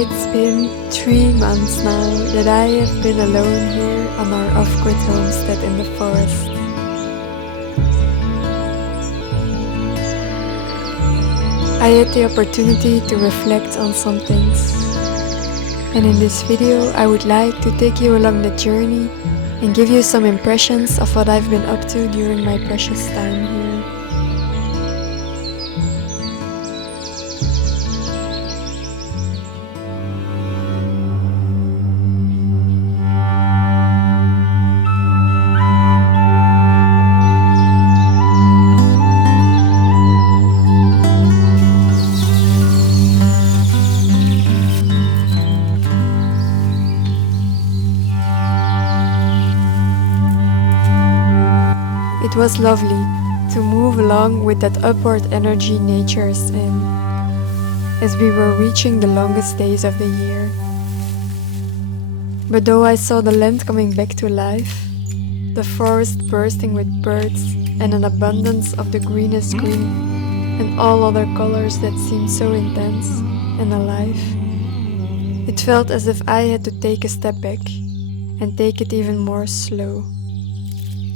It's been 3 months now that I have been alone here on our off-grid homestead in the forest. I had the opportunity to reflect on some things, and in this video I would like to take you along the journey and give you some impressions of what I've been up to during my precious time here. It was lovely to move along with that upward energy nature is in, as we were reaching the longest days of the year. But though I saw the land coming back to life, the forest bursting with birds and an abundance of the greenest green and all other colors that seemed so intense and alive, it felt as if I had to take a step back and take it even more slow.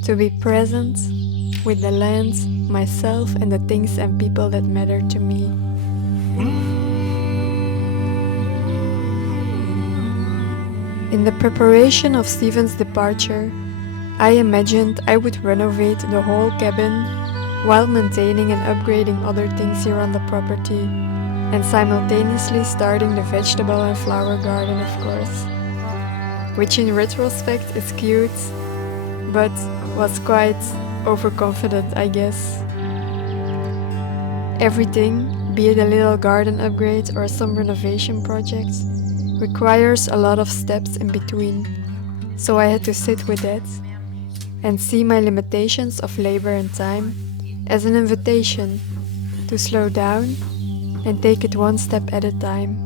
To be present with the land, myself, and the things and people that matter to me. In the preparation of Stephen's departure, I imagined I would renovate the whole cabin while maintaining and upgrading other things here on the property, and simultaneously starting the vegetable and flower garden, of course, which in retrospect is cute, but was quite overconfident, I guess. Everything, be it a little garden upgrade or some renovation project, requires a lot of steps in between, so I had to sit with that and see my limitations of labor and time as an invitation to slow down and take it one step at a time,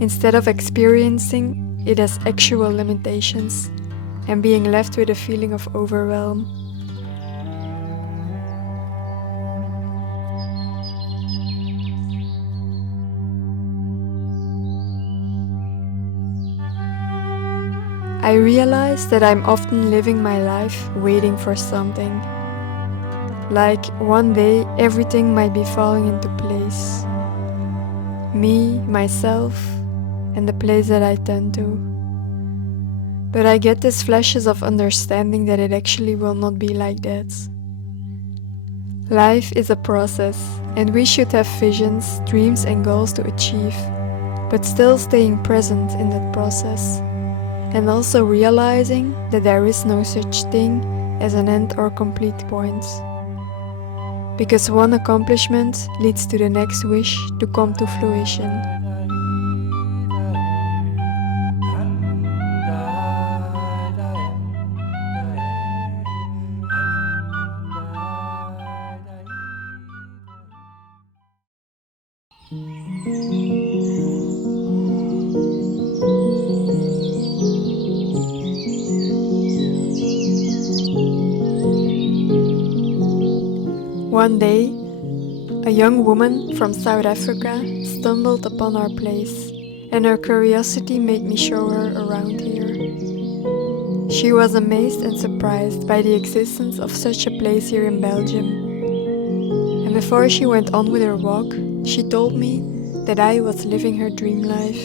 instead of experiencing it as actual limitations and being left with a feeling of overwhelm. I realize that I'm often living my life waiting for something. Like one day everything might be falling into place. Me, myself, and the place that I tend to. But I get these flashes of understanding that it actually will not be like that. Life is a process, and we should have visions, dreams and goals to achieve, but still staying present in that process, and also realizing that there is no such thing as an end or complete point. Because one accomplishment leads to the next wish to come to fruition. One day, a young woman from South Africa stumbled upon our place, and her curiosity made me show her around here. She was amazed and surprised by the existence of such a place here in Belgium. And before she went on with her walk, she told me that I was living her dream life.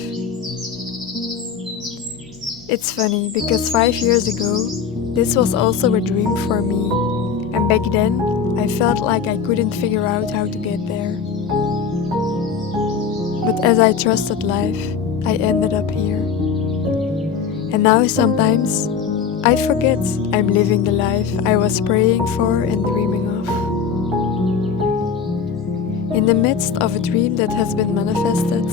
It's funny, because 5 years ago, this was also a dream for me, and back then, I felt like I couldn't figure out how to get there. But as I trusted life, I ended up here. And now sometimes, I forget I'm living the life I was praying for and dreaming of. In the midst of a dream that has been manifested,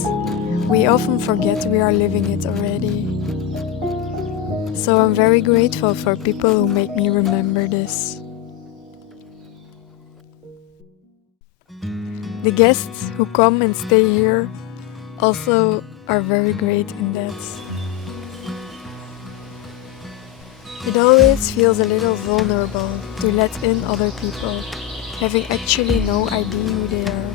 we often forget we are living it already. So I'm very grateful for people who make me remember this. The guests who come and stay here also are very great in that. It always feels a little vulnerable to let in other people, having actually no idea who they are.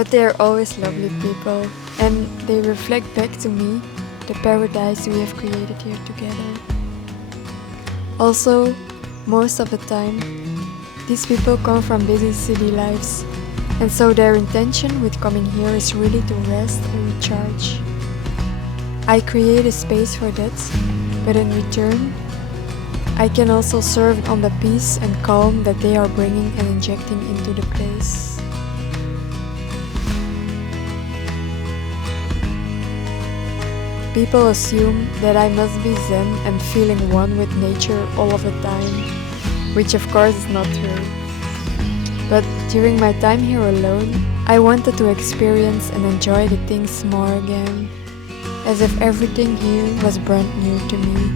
But they are always lovely people, and they reflect back to me the paradise we have created here together. Also, most of the time, these people come from busy city lives, and so their intention with coming here is really to rest and recharge. I create a space for that, but in return, I can also serve on the peace and calm that they are bringing and injecting into the place. People assume that I must be zen and feeling one with nature all of the time, which of course is not true. But during my time here alone, I wanted to experience and enjoy the things more again, as if everything here was brand new to me.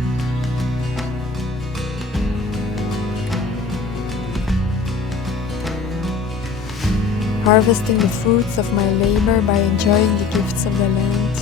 Harvesting the fruits of my labor by enjoying the gifts of the land.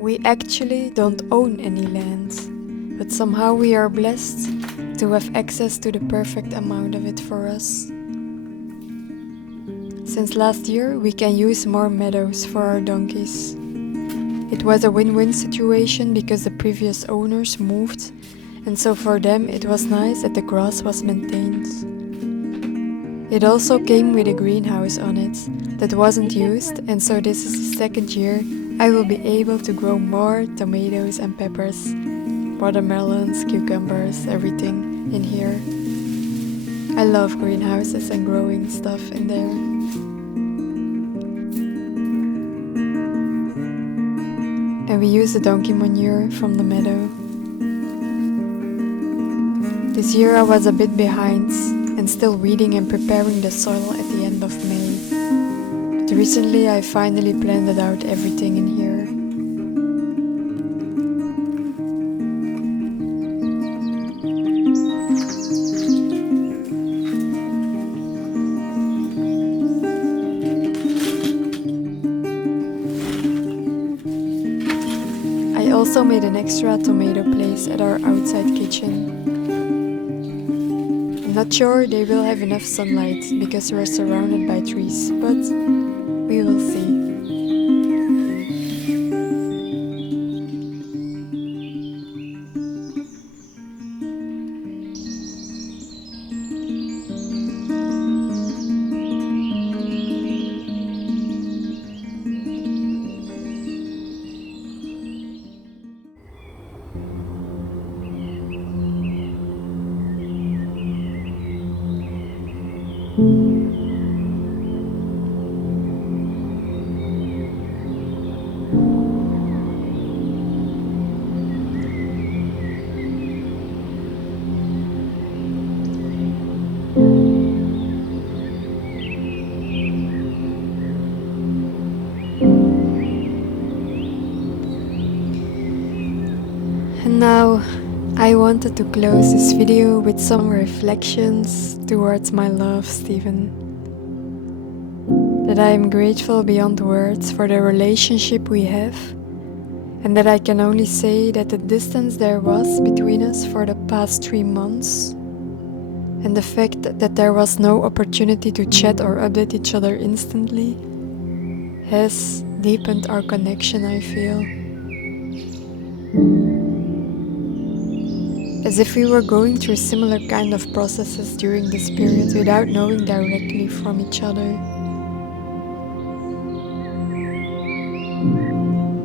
We actually don't own any land, but somehow we are blessed to have access to the perfect amount of it for us. Since last year, we can use more meadows for our donkeys. It was a win-win situation because the previous owners moved, and so for them it was nice that the grass was maintained. It also came with a greenhouse on it that wasn't used, and so this is the second year I will be able to grow more tomatoes and peppers, watermelons, cucumbers, everything in here. I love greenhouses and growing stuff in there. And we use the donkey manure from the meadow. This year I was a bit behind and still weeding and preparing the soil at the end of May. But recently I finally planted out everything in here. I also made an extra tomato place at our outside kitchen. I'm not sure they will have enough sunlight because we're surrounded by trees, but we will see. And now, I wanted to close this video with some reflections towards my love, Stephen. That I am grateful beyond words for the relationship we have, and that I can only say that the distance there was between us for the past 3 months, and the fact that there was no opportunity to chat or update each other instantly, has deepened our connection, I feel. As if we were going through similar kind of processes during this period without knowing directly from each other.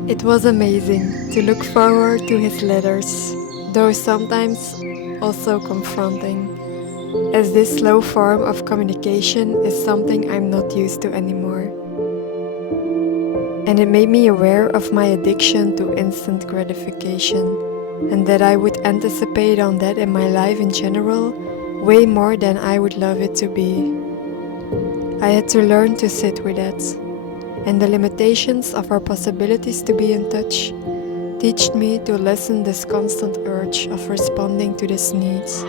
It was amazing to look forward to his letters, though sometimes also confronting, as this slow form of communication is something I'm not used to anymore. And it made me aware of my addiction to instant gratification, and that I would anticipate on that in my life in general way more than I would love it to be. I had to learn to sit with that, and the limitations of our possibilities to be in touch teach me to lessen this constant urge of responding to these needs.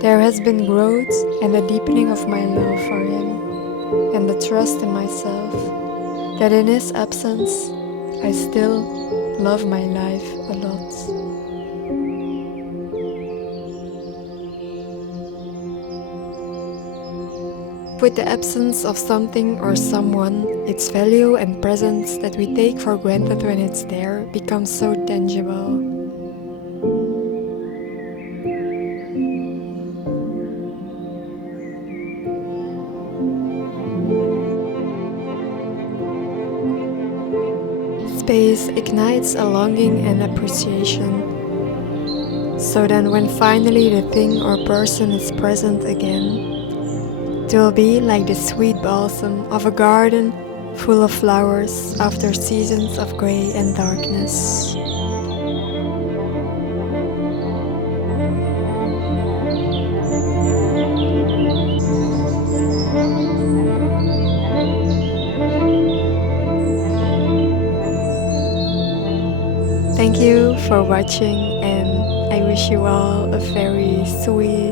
There has been growth and a deepening of my love for him, and the trust in myself that in his absence I still love my life a lot. With the absence of something or someone, its value and presence that we take for granted when it's there becomes so tangible. Space ignites a longing and appreciation, so then when finally the thing or person is present again, it will be like the sweet balsam of a garden full of flowers after seasons of grey and darkness. Thank you for watching, and I wish you all a very sweet